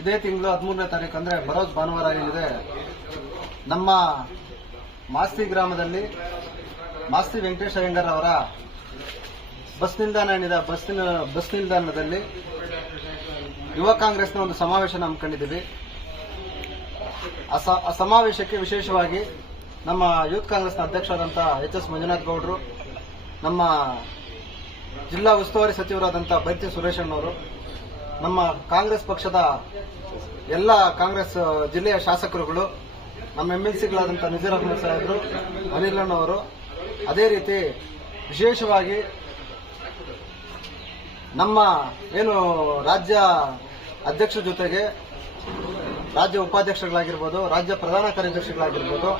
ಇದೇ ತಿಂಗಳು ಹದಿಮೂರನೇ ತಾರೀಕು ಅಂದ್ರೆ ಬರೋದ್ ಭಾನುವಾರ ಏನಿದೆ? ನಮ್ಮ ಮಾಸ್ತಿ ಗ್ರಾಮದಲ್ಲಿ ಮಾಸ್ತಿ ವೆಂಕಟೇಶ ಅಯ್ಯಂಗಾರ್ ಅವರ ಬಸ್ ನಿಲ್ದಾಣ ಏನಿದೆ, ಬಸ್ ಬಸ್ ನಿಲ್ದಾಣದಲ್ಲಿ ಯುವ ಕಾಂಗ್ರೆಸ್ನ ಒಂದು ಸಮಾವೇಶ ಹಮ್ಮಿಕೊಂಡಿದ್ದೀವಿ ಆ ಸಮಾವೇಶಕ್ಕೆ ವಿಶೇಷವಾಗಿ ನಮ್ಮ ಯೂತ್ ಕಾಂಗ್ರೆಸ್ನ ಅಧ್ಯಕ್ಷರಾದಂಥ ಎಚ್ ಎಸ್ ಮಂಜುನಾಥ್ ಗೌಡರು, ನಮ್ಮ ಜಿಲ್ಲಾ ಉಸ್ತುವಾರಿ ಸಚಿವರಾದಂಥ ಬೈತ್ಯ ಸುರೇಶ್ ಅಣ್ಣವರು ನಮ್ಮ ಕಾಂಗ್ರೆಸ್ ಪಕ್ಷದ ಎಲ್ಲ ಕಾಂಗ್ರೆಸ್ ಜಿಲ್ಲೆಯ ಶಾಸಕರುಗಳು, ನಮ್ಮ ಎಂ ಎಲ್ ಸಿಗಳಾದಂಥ ನಿಜೀರ್ ಅಹಮದ್ ಸಾಹೇಬರು ಅನಿಲ್ ಅವರು ಅದೇ ರೀತಿ ವಿಶೇಷವಾಗಿ ನಮ್ಮ ಏನು ರಾಜ್ಯ ಅಧ್ಯಕ್ಷರ ಜೊತೆಗೆ ರಾಜ್ಯ ಉಪಾಧ್ಯಕ್ಷಗಳಾಗಿರ್ಬೋದು ರಾಜ್ಯ ಪ್ರಧಾನ ಕಾರ್ಯದರ್ಶಿಗಳಾಗಿರ್ಬೋದು,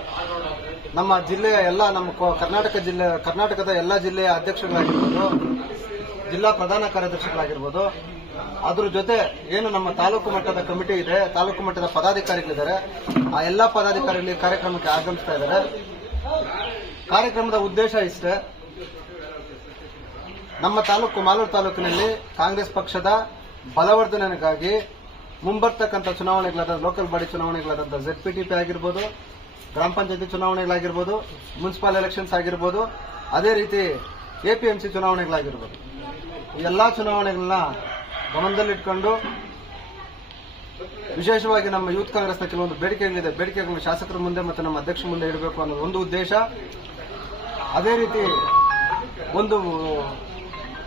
ನಮ್ಮ ಜಿಲ್ಲೆಯ ಎಲ್ಲ, ನಮ್ಮ ಕರ್ನಾಟಕ ಜಿಲ್ಲೆ, ಕರ್ನಾಟಕದ ಎಲ್ಲ ಜಿಲ್ಲೆಯ ಅಧ್ಯಕ್ಷಗಳಾಗಿರ್ಬೋದು ಜಿಲ್ಲಾ ಪ್ರಧಾನ ಕಾರ್ಯದರ್ಶಿಗಳಾಗಿರ್ಬೋದು ಅದ್ರ ಜೊತೆ ಏನು ನಮ್ಮ ತಾಲೂಕು ಮಟ್ಟದ ಕಮಿಟಿ ಇದೆ, ತಾಲೂಕು ಮಟ್ಟದ ಪದಾಧಿಕಾರಿಗಳಿದ್ದಾರೆ. ಆ ಎಲ್ಲ ಪದಾಧಿಕಾರಿಗಳು ಕಾರ್ಯಕ್ರಮಕ್ಕೆ ಆಗಮಿಸ್ತಾ ಇದ್ದಾರೆ. ಕಾರ್ಯಕ್ರಮದ ಉದ್ದೇಶ ಇಷ್ಟೇ. ನಮ್ಮ ತಾಲೂಕು ಮಾಲೂರು ತಾಲೂಕಿನಲ್ಲಿ ಕಾಂಗ್ರೆಸ್ ಪಕ್ಷದ ಬಲವರ್ಧನೆಗಾಗಿ ಮುಂಬರ್ತಕ್ಕಂಥ ಚುನಾವಣೆಗಳಾದ ಲೋಕಲ್ ಬಾಡಿ ಚುನಾವಣೆಗಳಾದಂಥ ಜೆಡ್ ಪಿ ಟಿ ಪಿ ಆಗಿರ್ಬೋದು, ಗ್ರಾಮ ಪಂಚಾಯತಿ ಚುನಾವಣೆಗಳಾಗಿರ್ಬೋದು, ಮುನ್ಸಿಪಲ್ ಎಲೆಕ್ಷನ್ಸ್ ಆಗಿರ್ಬೋದು, ಅದೇ ರೀತಿ ಎಪಿಎಂಸಿ ಚುನಾವಣೆಗಳಾಗಿರ್ಬೋದು. ಎಲ್ಲ ಎಲ್ಲಾ ಚುನಾವಣೆಗಳನ್ನ ಗಮನದಲ್ಲಿಟ್ಕೊಂಡು ವಿಶೇಷವಾಗಿ ನಮ್ಮ ಯೂತ್ ಕಾಂಗ್ರೆಸ್ನ ಕೆಲವೊಂದು ಬೇಡಿಕೆಗಳಿದೆ. ಬೇಡಿಕೆಗಳು ಶಾಸಕರ ಮುಂದೆ ಮತ್ತು ನಮ್ಮ ಅಧ್ಯಕ್ಷರ ಮುಂದೆ ಇಡಬೇಕು ಅನ್ನೋ ಒಂದು ಉದ್ದೇಶ. ಅದೇ ರೀತಿ ಒಂದು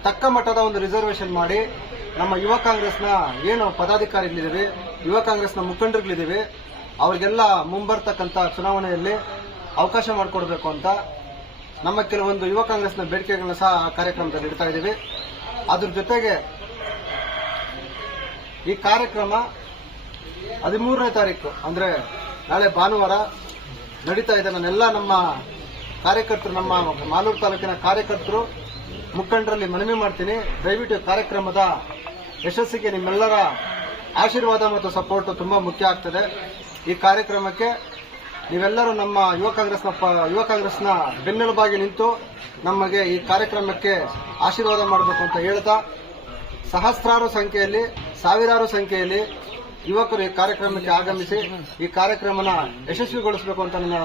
ತಕ್ಕ ಮಟ್ಟದ ಒಂದು ರಿಸರ್ವೇಷನ್ ಮಾಡಿ ನಮ್ಮ ಯುವ ಕಾಂಗ್ರೆಸ್ನ ಏನು ಪದಾಧಿಕಾರಿಗಳಿದ್ದೀವಿ, ಯುವ ಕಾಂಗ್ರೆಸ್ನ ಮುಖಂಡರುಗಳಿದ್ದೀವಿ, ಅವರಿಗೆಲ್ಲ ಮುಂಬರ್ತಕ್ಕಂಥ ಚುನಾವಣೆಯಲ್ಲಿ ಅವಕಾಶ ಮಾಡಿಕೊಡ್ಬೇಕು ಅಂತ ನಮ್ಮ ಕೆಲವೊಂದು ಯುವ ಕಾಂಗ್ರೆಸ್ನ ಬೇಡಿಕೆಗಳನ್ನ ಸಹ ಆ ಕಾರ್ಯಕ್ರಮದಲ್ಲಿ ಇಡ್ತಾ ಇದ್ದೀವಿ. ಅದ್ರ ಜೊತೆಗೆ ಈ ಕಾರ್ಯಕ್ರಮ ಹದಿಮೂರನೇ ತಾರೀಕು, ಅಂದ್ರೆ ನಾಳೆ ಭಾನುವಾರ ನಡೀತಾ ಇದೆ. ನನ್ನೆಲ್ಲ ನಮ್ಮ ಕಾರ್ಯಕರ್ತರು, ನಮ್ಮ ಮಾಲೂರು ತಾಲೂಕಿನ ಕಾರ್ಯಕರ್ತರು ಮುಖಂಡರಲ್ಲಿ ಮನವಿ ಮಾಡ್ತೀನಿ. ದಯವಿಟ್ಟು ಕಾರ್ಯಕ್ರಮದ ಯಶಸ್ಸಿಗೆ ನಿಮ್ಮೆಲ್ಲರ ಆಶೀರ್ವಾದ ಮತ್ತು ಸಪೋರ್ಟ್ ತುಂಬಾ ಮುಖ್ಯ ಆಗ್ತದೆ. ಈ ಕಾರ್ಯಕ್ರಮಕ್ಕೆ ನೀವೆಲ್ಲರೂ ನಮ್ಮ ಯುವ ಕಾಂಗ್ರೆಸ್ನ ಯುವ ಕಾಂಗ್ರೆಸ್ನ ಬೆನ್ನೆಲುಬಾಗಿ ನಿಂತು ನಮಗೆ ಈ ಕಾರ್ಯಕ್ರಮಕ್ಕೆ ಆಶೀರ್ವಾದ ಮಾಡಬೇಕು ಅಂತ ಹೇಳ್ತಾ ಸಹಸ್ರಾರು ಸಂಖ್ಯೆಯಲ್ಲಿ ಸಾವಿರಾರು ಸಂಖ್ಯೆಯಲ್ಲಿ ಯುವಕರು ಈ ಕಾರ್ಯಕ್ರಮಕ್ಕೆ ಆಗಮಿಸಿ ಈ ಕಾರ್ಯಕ್ರಮನ ಯಶಸ್ವಿಗೊಳಿಸಬೇಕು ಅಂತ ನನ್ನ